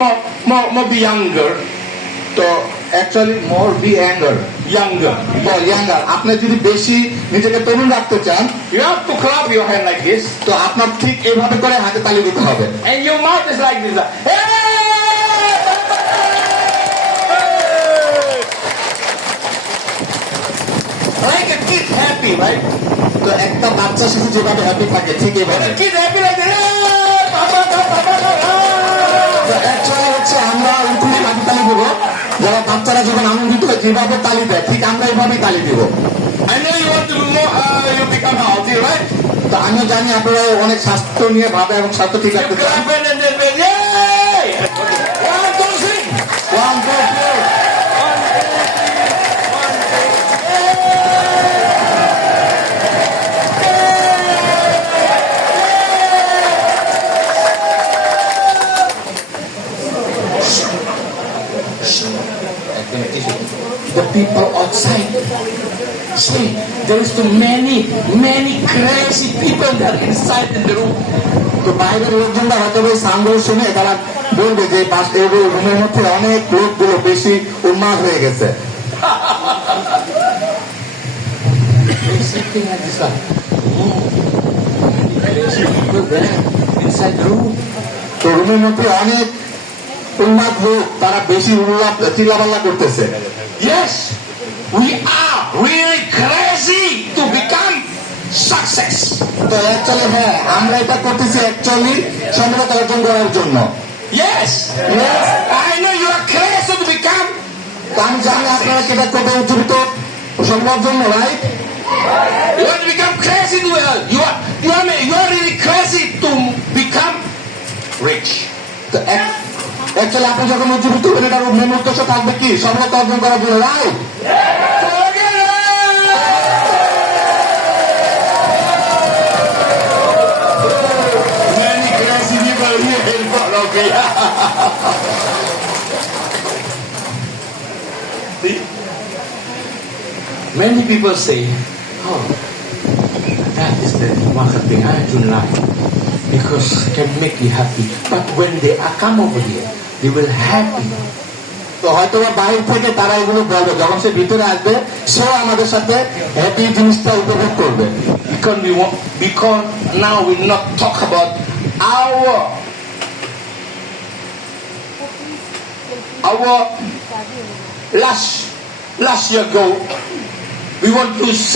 more be younger. তো actually মোর B anger younger আপনি যদি বেশি নিজেকে তরুণ রাখতে চান, You have to clap your hand like this. তো আপনার ঠিক এইভাবে করে হাতে তালি দিতে হবে। And your mouth is like this. Hey! Like a kid happy, right? তো একটা বাচ্চা শিশু যেভাবে হ্যাপি থাকে ঠিক When এইভাবে। a kid happy like this. Hey! Papa, papa, papa, তো অ্যাকচুয়ালি হচ্ছে আমরা ওইখানে হাতে তালি দেব, যারা বাচ্চারা যখন আনন্দিত হয় যেভাবে তালি দেয় ঠিক আমরা এইভাবেই তালি দিব। I know you want to be more, you become healthy, right? তো আমিও জানি আপনারা অনেক স্বাস্থ্য নিয়ে ভাবে এবং স্বাস্থ্য ঠিক You রাখতে চান। clap and then, yay! One, two, three. 1, 2, 3 The people outside say there is too many crazy people that are inside in the room. তো বাইরের লোকজনরা হয়তো এই সাউন্ড শুনে তারা বলবে যে এই রুমের মধ্যে অনেক লোকগুলো বেশি উন্মাদ হয়ে গেছে। They're sitting like this, like, oh, crazy people there inside the room. তো রুমের মধ্যে অনেক উন্মাদ লোক তারা বেশি চিল্লাপাল্লা করতেছে। Yes, we are really crazy to become success. তো অ্যাকচুয়ালি হ্যাঁ আমরা এটা করতেছি অ্যাকচুয়ালি সফলতা অর্জন করার জন্য। Yes, I know you are crazy to become. তো আমি জানি আপনারা সেটা করতে উজ্জীবিত সফলতার জন্য, right? You want to become crazy to you are really crazy to become rich. তো অ্যাকচুয়ালি আপনি যখন উজ্জীবিত হবেন এটার মেন উদ্দেশ্য থাকবে কি সফলতা অর্জন করার জন্য, right? Many crazy people here in front of me. See? Many people say, oh, that is the marketing I don't like because it can make you happy. But when they come over here, they will happy. তো হয়তো বাইরে থেকে তারা এগুলো বলবে, যখন সে ভিতরে আসবে সেও আমাদের সাথে হ্যাপি জিনিসটা উপভোগ করবে। Because now we not talk about our last year ago. We want to say